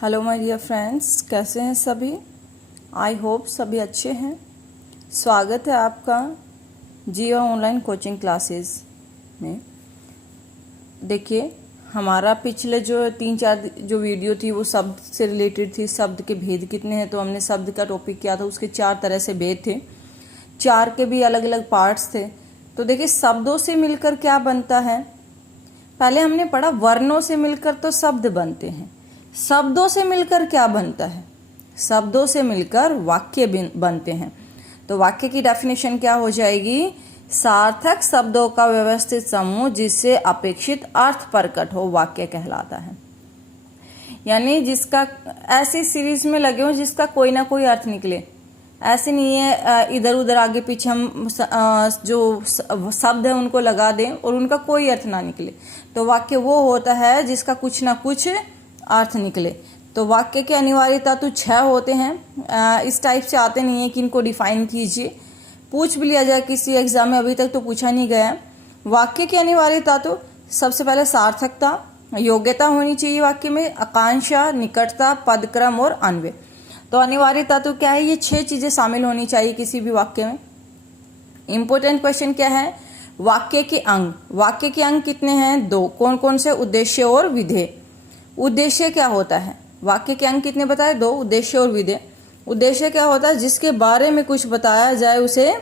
Hello my dear friends, कैसे हैं सभी। आई होप सभी अच्छे हैं। स्वागत है आपका जियो ऑनलाइन कोचिंग क्लासेस में। देखिए, हमारा पिछले जो 3-4 जो वीडियो थी वो शब्द से रिलेटेड थी। शब्द के भेद कितने हैं, तो हमने शब्द का टॉपिक किया था। उसके 4 तरह से भेद थे, 4 के भी अलग अलग पार्ट्स थे। तो देखिए, शब्दों से मिलकर क्या बनता है। पहले हमने पढ़ा वर्णों से मिलकर तो शब्द बनते हैं। शब्दों से मिलकर क्या बनता है, शब्दों से मिलकर वाक्य बनते हैं। तो वाक्य की डेफिनेशन क्या हो जाएगी, सार्थक शब्दों का व्यवस्थित समूह जिससे अपेक्षित अर्थ प्रकट हो वाक्य कहलाता है। यानी जिसका ऐसी सीरीज में लगे हो जिसका कोई ना कोई अर्थ निकले। ऐसे नहीं है इधर उधर आगे पीछे हम जो शब्द है उनको लगा दें और उनका कोई अर्थ ना निकले। तो वाक्य वो होता है जिसका कुछ ना कुछ अर्थ निकले। तो वाक्य के अनिवार्य तत्व 6 होते हैं। इस टाइप से आते नहीं है कि इनको डिफाइन कीजिए, पूछ भी लिया जाए किसी एग्जाम में, अभी तक तो पूछा नहीं गया। वाक्य के अनिवार्य तत्व सबसे पहले सार्थकता, योग्यता होनी चाहिए वाक्य में, आकांक्षा, निकटता, पदक्रम और अन्वय। तो अनिवार्य तत्व क्या है, ये 6 चीजें शामिल होनी चाहिए किसी भी वाक्य में। इंपॉर्टेंट क्वेश्चन क्या है, वाक्य के अंग। वाक्य के अंग कितने हैं, 2। कौन कौन से, उद्देश्य और विधेय। उद्देश्य क्या होता है, वाक्य के अंग कितने बताए, 2, उद्देश्य और विधेय। उद्देश्य क्या होता है, जिसके बारे में कुछ बताया जाए उसे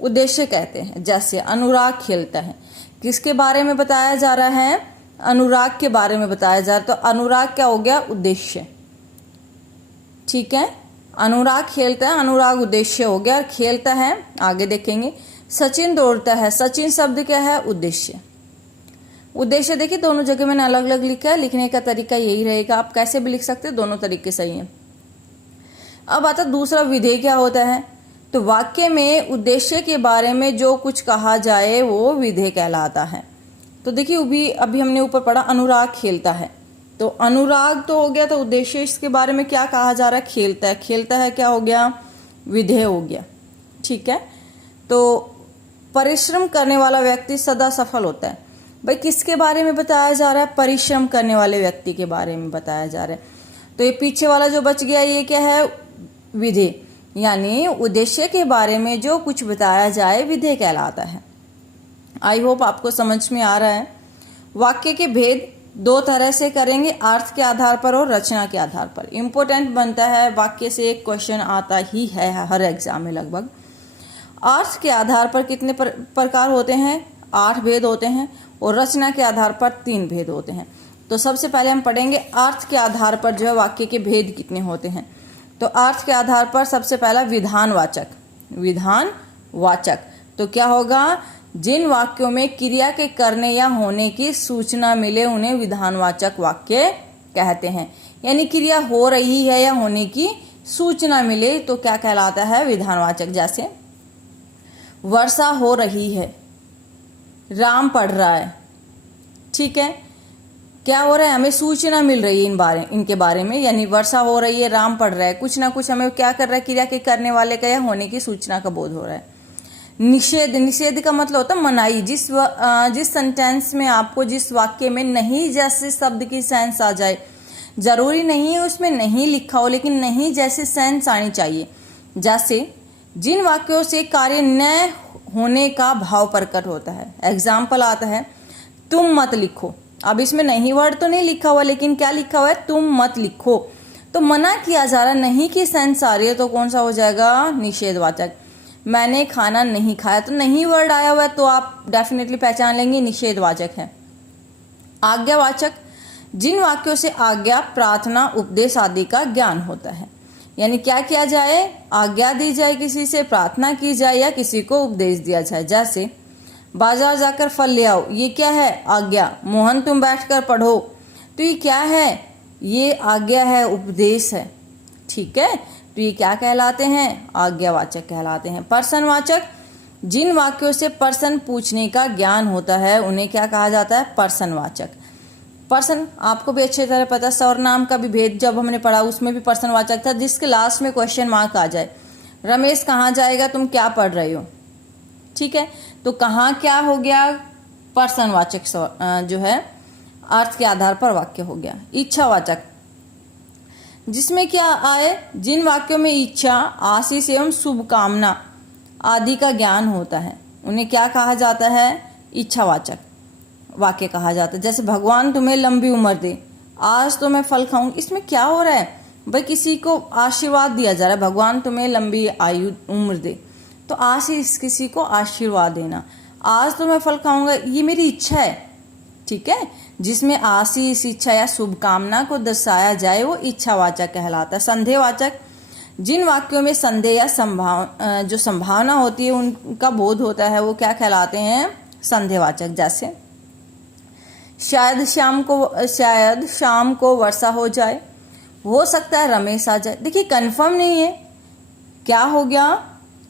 उद्देश्य कहते हैं। जैसे अनुराग खेलता है, किसके बारे में बताया जा रहा है, अनुराग के बारे में बताया जा रहा है, तो अनुराग क्या हो गया, उद्देश्य। ठीक है, अनुराग खेलता है, अनुराग उद्देश्य हो गया। खेलता है आगे देखेंगे। सचिन दौड़ता है, सचिन शब्द क्या है, उद्देश्य। उद्देश्य देखिए दोनों जगह मैंने अलग अलग लिखा है, लिखने का तरीका यही रहेगा, आप कैसे भी लिख सकते हैं, दोनों तरीके सही हैं। अब आता दूसरा विधेय क्या होता है, तो वाक्य में उद्देश्य के बारे में जो कुछ कहा जाए वो विधेय कहलाता है। तो देखिए अभी हमने ऊपर पढ़ा अनुराग खेलता है, तो अनुराग तो हो गया, तो उद्देश्य इसके बारे में क्या कहा जा रहा है, खेलता है। खेलता है क्या हो गया, विधेय हो गया। ठीक है, तो परिश्रम करने वाला व्यक्ति सदा सफल होता है। भाई किसके बारे में बताया जा रहा है, परिश्रम करने वाले व्यक्ति के बारे में बताया जा रहा है। तो ये पीछे वाला जो बच गया ये क्या है, विधेय। यानी उद्देश्य के बारे में जो कुछ बताया जाए विधेय कहलाता है। आई होप आपको समझ में आ रहा है। वाक्य के भेद 2 तरह से करेंगे, अर्थ के आधार पर और रचना के आधार पर। इंपॉर्टेंट बनता है, वाक्य से एक क्वेश्चन आता ही है हर एग्जाम में लगभग। अर्थ के आधार पर कितने प्रकार होते हैं, 8 भेद होते हैं, और रचना के आधार पर 3 भेद होते हैं। तो सबसे पहले हम पढ़ेंगे अर्थ के आधार पर जो है वाक्य के भेद कितने होते हैं। तो अर्थ के आधार पर सबसे पहला विधानवाचक। विधानवाचक तो क्या होगा, जिन वाक्यों में क्रिया के करने या होने की सूचना मिले उन्हें विधानवाचक वाक्य कहते हैं। यानी क्रिया हो रही है या होने की सूचना मिले तो क्या कहलाता है, विधानवाचक। जैसे वर्षा हो रही है, राम पढ़ रहा है। ठीक है, क्या हो रहा है, हमें सूचना मिल रही है इनके बारे में। यानी वर्षा हो रही है, राम पढ़ रहा है, कुछ ना कुछ हमें क्या कर रहा है, क्रिया के करने वाले का या होने की सूचना का बोध हो रहा है। निषेध, निषेध का मतलब होता है मनाही। जिस सेंटेंस में आपको, जिस वाक्य में नहीं जैसे शब्द की सेंस आ जाए, जरूरी नहीं है उसमें नहीं लिखा हो, लेकिन नहीं जैसे सेंस आनी चाहिए। जैसे जिन वाक्यों से कार्य न होने का भाव प्रकट होता है। एग्जाम्पल आता है, तुम मत लिखो। अब इसमें नहीं वर्ड तो नहीं लिखा हुआ, लेकिन क्या लिखा हुआ है, तुम मत लिखो। तो मना किया जा रहा, नहीं की सेंस आ रही है, तो कौन सा हो जाएगा, निषेधवाचक। मैंने खाना नहीं खाया, तो नहीं वर्ड आया हुआ है, तो आप डेफिनेटली पहचान लेंगे निषेधवाचक है। आज्ञावाचक, जिन वाक्यों से आज्ञा, प्रार्थना, उपदेश आदि का ज्ञान होता है। यानी क्या किया जाए, आज्ञा दी जाए, किसी से प्रार्थना की जाए या किसी को उपदेश दिया जाए। जैसे बाजार जाकर फल ले आओ, ये क्या है, आज्ञा। मोहन तुम बैठकर पढ़ो, तो ये क्या है, ये आज्ञा है, उपदेश है। ठीक है, तो ये क्या कहलाते हैं, आज्ञावाचक कहलाते हैं। प्रश्नवाचक, जिन वाक्यों से प्रश्न पूछने का ज्ञान होता है उन्हें क्या कहा जाता है, प्रश्नवाचक। प्रश्न आपको भी अच्छी तरह पता है, सर्वनाम का भी भेद जब हमने पढ़ा उसमें भी प्रश्नवाचक था, जिसके लास्ट में क्वेश्चन मार्क आ जाए। रमेश कहाँ जाएगा, तुम क्या पढ़ रहे हो। ठीक है, तो कहाँ क्या हो गया, प्रश्नवाचक जो है अर्थ के आधार पर वाक्य हो गया। इच्छावाचक, जिसमें क्या आए, जिन वाक्यों में इच्छा, आशीष एवं शुभकामना आदि का ज्ञान होता है उन्हें क्या कहा जाता है, इच्छावाचक वाक्य कहा जाता है। जैसे भगवान तुम्हें लंबी उम्र दे, आज तो मैं फल खाऊंगी, इसमें क्या हो रहा है भाई, किसी को आशीर्वाद दिया जा रहा है, भगवान तुम्हें लंबी आयु उम्र दे, तो आशीष किसी को आशीर्वाद देना, आज तो मैं फल खाऊंगा, ये मेरी इच्छा है, ठीक है। जिसमें आशीष, इच्छा या शुभकामना को दर्शाया जाए वो इच्छावाचक कहलाता है। संदेहवाचक, जिन वाक्यों में संदेह या जो संभावना होती है उनका बोध होता है वो क्या कहलाते हैं, संदेहवाचक। जैसे शायद शाम को वर्षा हो सकता है रमेश आ जाए। देखिए कंफर्म नहीं है, क्या हो गया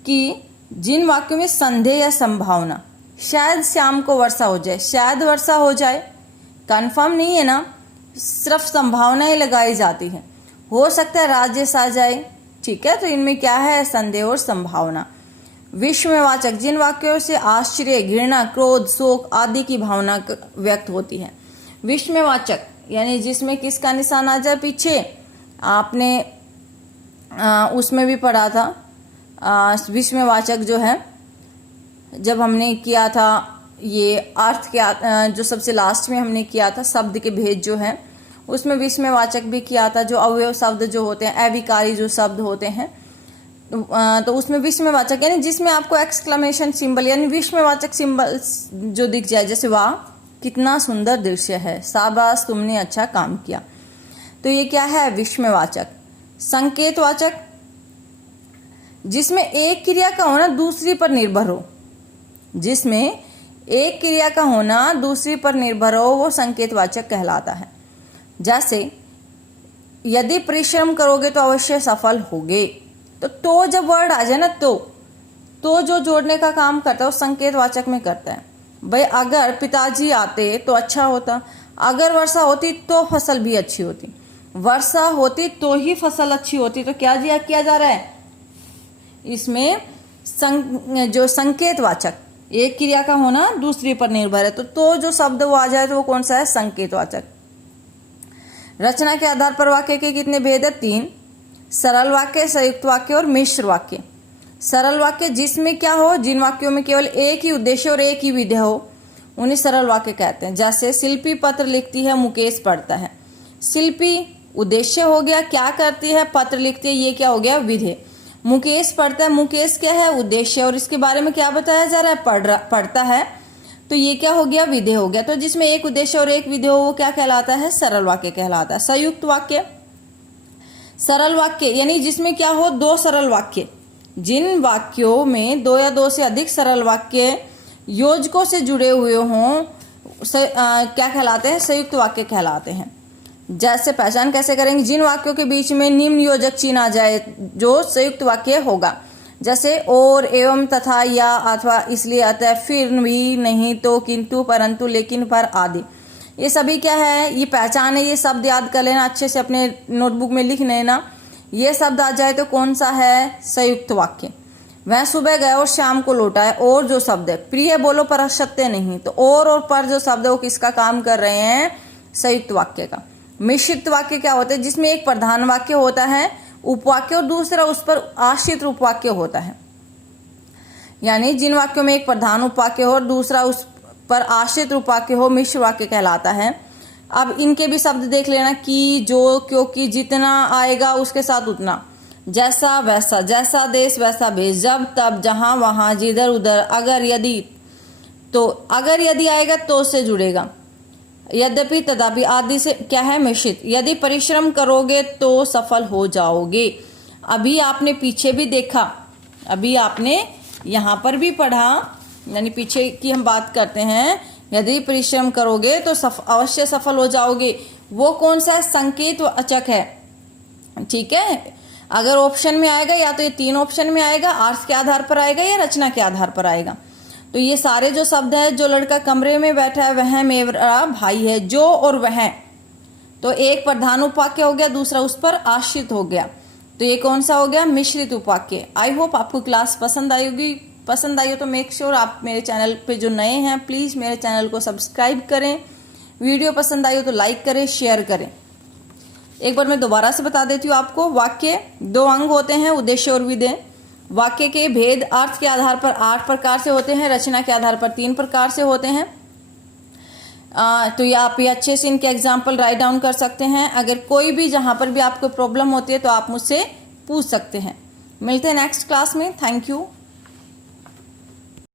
कि जिन वाक्यों में संदेह या संभावना, शायद शाम को वर्षा हो जाए, शायद वर्षा हो जाए, कंफर्म नहीं है ना, सिर्फ संभावनाएं लगाई जाती है, हो सकता है राजेश आ जाए, ठीक है, तो इनमें क्या है, संदेह और संभावना। विस्मयवाचक, जिन वाक्यों से आश्चर्य, घृणा, क्रोध, शोक आदि की भावना व्यक्त होती है। विस्मयवाचक यानी जिसमें किसका निशान आ जाए, पीछे आपने उसमें भी पढ़ा था, विस्मयवाचक जो है जब हमने किया था ये अर्थ के जो सबसे लास्ट में हमने किया था शब्द के भेद जो है, उसमें विस्मयवाचक भी किया था। जो अवयव शब्द जो होते हैं, अविकारी जो शब्द होते हैं, तो उसमें विस्मयवाचक यानी जिसमें आपको एक्सक्लेमेशन सिंबल यानी विस्मयवाचक सिंबल जो दिख जाए, जैसे वाह कितना सुंदर दृश्य है, शाबाश तुमने अच्छा काम किया, तो ये क्या है, विस्मयवाचक। संकेतवाचक, जिसमें एक क्रिया का होना दूसरी पर निर्भर हो, जिसमें एक क्रिया का होना दूसरी पर निर्भर हो वो संकेतवाचक कहलाता है। जैसे यदि परिश्रम करोगे तो अवश्य सफल होगे, तो जब वर्ड आ जाए ना, तो जो जोड़ने का काम करता है वो संकेतवाचक में करता है। भाई अगर पिताजी आते तो अच्छा होता, अगर वर्षा होती तो फसल भी अच्छी होती, वर्षा होती तो ही फसल अच्छी होती, तो क्या किया जा रहा है इसमें जो संकेतवाचक, एक क्रिया का होना दूसरी पर निर्भर है, तो जो शब्द वो आ जाए तो वो कौन सा है, संकेतवाचक। रचना के आधार पर वाक्य के कितने भेद है, 3, सरल वाक्य, संयुक्त वाक्य और मिश्र वाक्य। सरल वाक्य जिसमें क्या हो, जिन वाक्यों में केवल एक ही उद्देश्य और एक ही विधेय हो उन्हें सरल वाक्य कहते हैं। जैसे शिल्पी पत्र लिखती है, मुकेश पढ़ता है। शिल्पी उद्देश्य हो गया, क्या करती है, पत्र लिखती है, ये क्या हो गया, विधेय। मुकेश पढ़ता है, मुकेश क्या है, उद्देश्य, और इसके बारे में क्या बताया जा रहा है, पढ़ता है, तो ये क्या हो गया, विधेय हो गया। तो जिसमें एक उद्देश्य और एक विधेय हो वो क्या कहलाता है, सरल वाक्य कहलाता है। संयुक्त वाक्य, सरल वाक्य यानी जिसमें क्या हो, 2 सरल वाक्य, जिन वाक्यों में 2 या 2 से अधिक सरल वाक्य योजकों से जुड़े हुए हों क्या कहलाते हैं, संयुक्त वाक्य कहलाते हैं। जैसे पहचान कैसे करेंगे, जिन वाक्यों के बीच में निम्न योजक चिन्ह आ जाए जो संयुक्त वाक्य होगा, जैसे और, एवं, तथा, या, अथवा, इसलिए, अतः, फिर भी, नहीं, तो, किंतु, परंतु, लेकिन, पर आदि, ये सभी क्या है, ये पहचान है, ये शब्द याद कर लेना, अच्छे से अपने नोटबुक में लिख लेना। ये शब्द आ जाए तो कौन सा है, संयुक्त वाक्य। वह सुबह गया और शाम को लौटा है, और जो शब्द है, प्रिय बोलो पर सत्य नहीं, तो और पर जो शब्द है वो किसका काम कर रहे हैं, संयुक्त वाक्य का। मिश्रित वाक्य क्या होता है, जिसमें एक प्रधान वाक्य होता है, उपवाक्य, और दूसरा उस पर आश्रित उपवाक्य होता है। यानी जिन वाक्यों में एक प्रधान उपवाक्य हो और दूसरा उस पर आश्रित उपवाक्य हो, मिश्र वाक्य कहलाता है। अब इनके भी शब्द देख लेना, कि, जो, क्योंकि, जितना आएगा उसके साथ उतना, जैसा वैसा, जैसा देश वैसा भेष, जब तब, जहां वहां, जिधर उधर, अगर यदि, तो अगर यदि आएगा तो से जुड़ेगा, यद्यपि, तथापि आदि से क्या है, मिश्रित। यदि परिश्रम करोगे तो सफल हो जाओगे, अभी आपने पीछे भी देखा, अभी आपने यहाँ पर भी पढ़ा, यानी पीछे की हम बात करते हैं, यदि परिश्रम करोगे तो अवश्य सफल हो जाओगे, वो कौन सा है, संकेतवाचक है, ठीक है। अगर ऑप्शन में आएगा या तो ये 3 ऑप्शन में आएगा, अर्थ के आधार पर आएगा या रचना के आधार पर आएगा। तो ये सारे जो शब्द है, जो लड़का कमरे में बैठा है वह मेरा भाई है, जो और वह, तो एक प्रधान उपवाक्य हो गया, दूसरा उस पर आश्रित हो गया, तो ये कौन सा हो गया, मिश्रित उपवाक्य। आई होप आपको क्लास पसंद आएगी, पसंद आई हो तो मेक श्योर आप मेरे चैनल पे जो नए हैं प्लीज़ मेरे चैनल को सब्सक्राइब करें, वीडियो पसंद आई हो तो लाइक करें, शेयर करें। एक बार मैं दोबारा से बता देती हूँ आपको। वाक्य 2 अंग होते हैं, उद्देश्य और विधेय। वाक्य के भेद अर्थ के आधार पर 8 प्रकार से होते हैं, रचना के आधार पर 3 प्रकार से होते हैं। तो ये आप ये अच्छे से इनके एग्जाम्पल राइट डाउन कर सकते हैं। अगर कोई भी जहाँ पर भी आपको प्रॉब्लम होती है तो आप मुझसे पूछ सकते हैं। मिलते हैं नेक्स्ट क्लास में। Thank you.